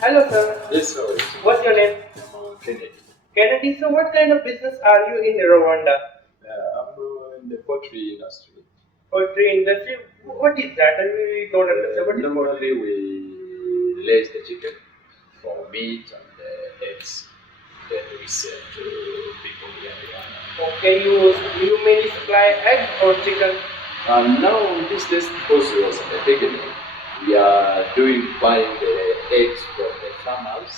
Hello, sir. Yes, sir. What's your name? Kennedy. Kennedy. So, what kind of business are you in Rwanda? I'm in the poultry industry. Poultry industry. What is that? I really don't understand. What is Normally, poultry? we raise the chicken for meat and eggs. Then we sell to people here in Rwanda. Okay, you mainly supply eggs or chicken? And now, these days, because it was in the beginning, we are buying the eggs from the farmers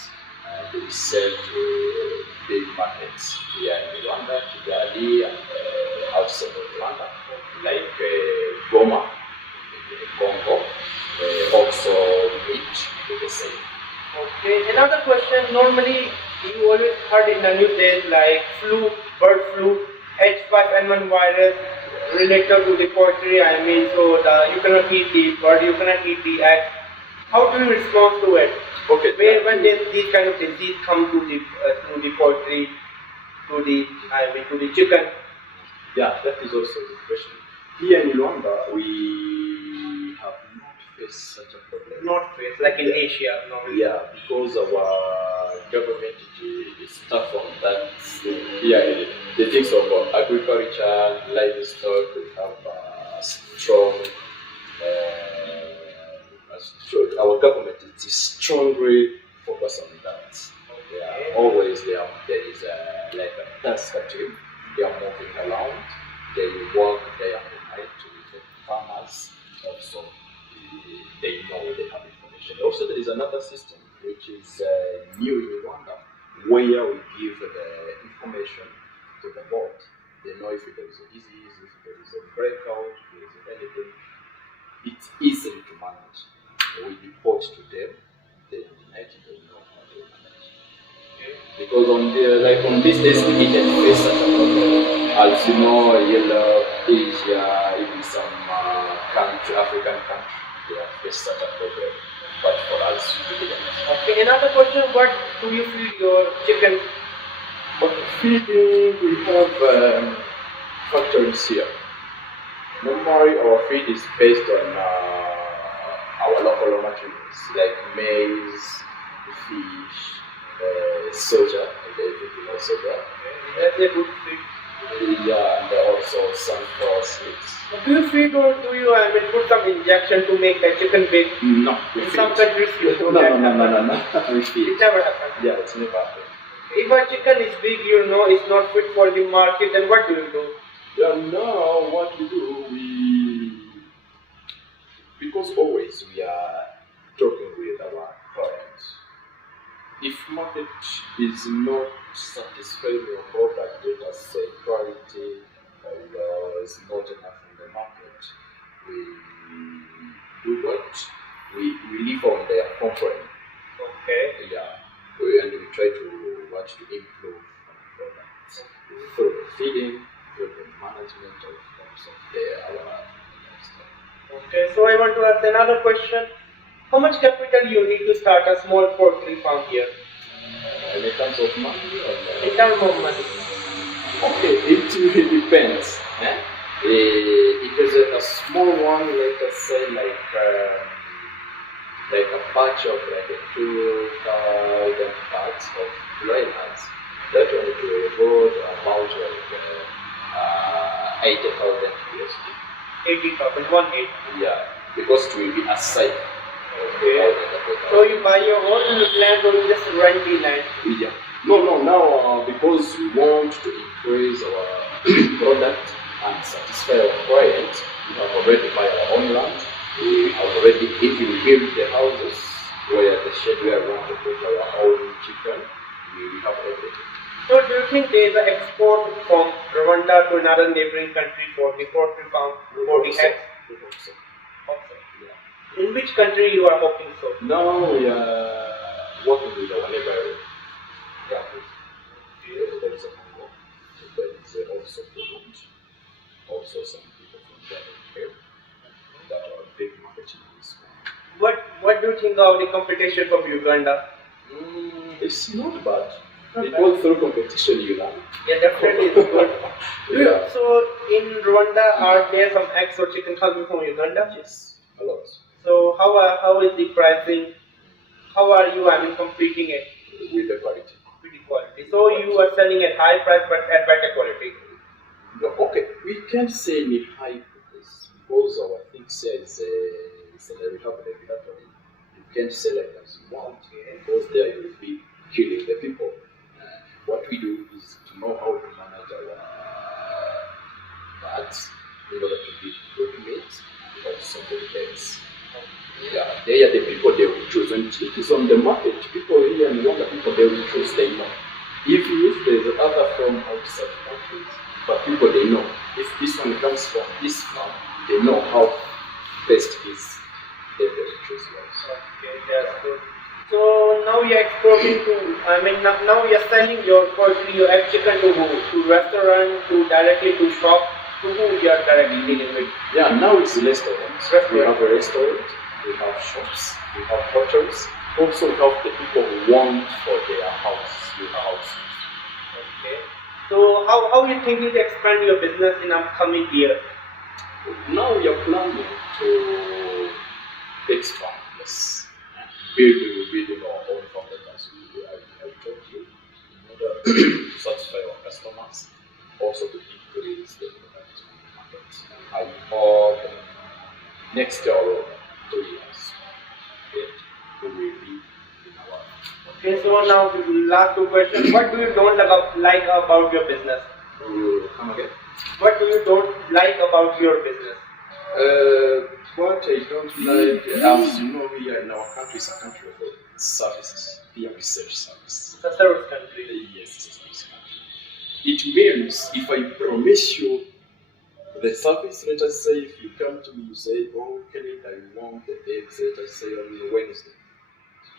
and we sell to big markets here in Rwanda, Kigali, and outside of Rwanda, like Goma, Congo, also meat, the same. Okay. Another question. Normally, you always heard in the news days like bird flu, H5N1 virus related to the poultry. I mean, so you cannot eat the bird, you cannot eat the egg. How do you respond to it? Okay. When these kind of disease come to the poultry, to the chicken? Yeah, that is also the question. Here in Rwanda, we have not faced such a problem. Not face like in Asia, normally. Yeah, because our government is tough on that. Yeah, the things of agriculture, livestock, we have our government is strongly focused on that. Yeah, always there is like a task team. They are moving around. They work day and night with the farmers. Also, they know they have information. Also, there is another system which is new in Rwanda, where we give the information to the board. They know if there is a disease, if there is a breakout, if there is anything. It's easy to manage. We report to them, they night they know how to manage. Because on these days we didn't face such a problem. As you know, Asia, even some African countries, they have faced such a problem. But for us, we didn't. Okay, another question, what do you feed your chicken? But feeding, we have factories here. Normally, our feed is based on our local raw materials like maize, fish, soja, and everything also there. That's a good feed. Yeah, and also sunflower seeds. Do you feed or do you put some injection to make the chicken big? No, we In feed. some countries you don't No, have no, no, that. no, no, no. We feed. It never happens. Yeah, it's never happened. If a chicken is big, it's not fit for the market, then what do you do? Yeah, now what we do, because always we are talking with our clients. If market is not satisfied with our product, let us say quality or is not enough in the market, we do what? We live on their complaint. Okay. Yeah. And we try to improve our products through the feeding, through the management of our livestock. Okay, so I want to ask another question. How much capital you need to start a small poultry farm here? In terms of money or In terms of money. okay, it really depends. If it's a small one, let us say like a batch of like 2,000 parts of broilers, that one it will go to about like 80,000 USD. 80,000, 1 8. Yeah, because it will be a site. Okay. So you buy your own land or you just rent the land? Yeah. No, now because we want to increase our product and satisfy our clients, we have already buy our own land. We have already even built the houses where the shed where we want to put our own chicken. We have everything. So do you think there is an export from Rwanda to another neighboring country for the poultry farm, for the eggs? We hope so. Okay. Yeah. In which country you are hoping so? Now we are working with our neighboring countries. There is a Congo, there is also Burundi, also some people from Ghana that are big marketing in this one. What do you think of the competition from Uganda? It's not bad. It was through competition you learn. Yeah, definitely it's good. Yeah. So in Rwanda, are there some eggs or chicken coming from Uganda? Yes, a lot. So how is the pricing? How are you? I mean, competing it With the quality. pretty quality. So you are selling at high price but at better quality. No, okay, we can't say any high because our things here is a regulatory. You can't sell it as you want because there you will be killing the people. What we do is to know how to manage our birds in order to give good meat without something else. Yeah, they are the people they will choose. And it is on the market. People here in Rwanda, people they will choose, they know. If there's other from outside countries, but people they know. If this one comes from this farm, they know how best it is. They will choose yours. Okay, that's good. So now you're exporting to, I mean, now you're selling your poultry, your egg chicken to who? To restaurant, to directly to shop, to who you are directly dealing with? Yeah, now it's restaurants. We have a restaurant, we have shops, we have hotels. Also, we have the people who want for their houses. Okay. So how are you thinking to expand your business in upcoming year? Now we are planning to expand, yes. We will build our own content as I told you, in order to satisfy our customers, also to increase the product market. I hope next year or 2 years, okay, we will be in our. Okay, so now last two questions. What do you don't like about your business? Come again? What do you don't like about your business? What I don't like, as you know, we are in our country, is a country of services. We are research service. It's a service country. Yes, it's a service country. It means if I promise you the service, let us say if you come to me, you say, oh, Kenneth, I want the eggs, let us say on Wednesday.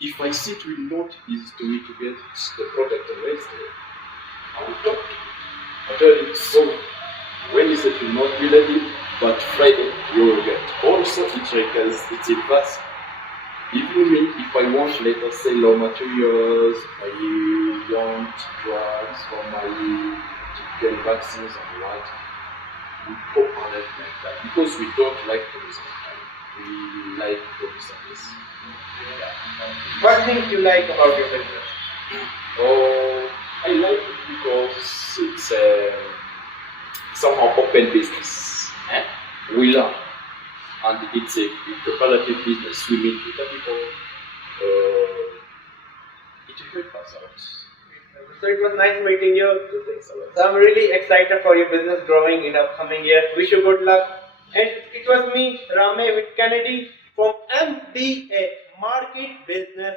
If I see it will not easy to me to get the product on Wednesday, I will talk to you. I'll tell you, so Wednesday will not be ready, but Friday you will get. Also, it's like it's inverse. Even me, if I want, let us say, raw materials, I want drugs for my chicken vaccines and what, we cooperate like that because we don't like to lose our time. We like to do service. What things you like about your business? Oh, I like it because it's somehow open business. We learn, and it's a cooperative business. We meet with the people. It helps us out. So it was nice meeting you. Thanks a lot. So I'm really excited for your business growing in upcoming year. Wish you good luck. And it was me, Rame with Kennedy from MBA Market Business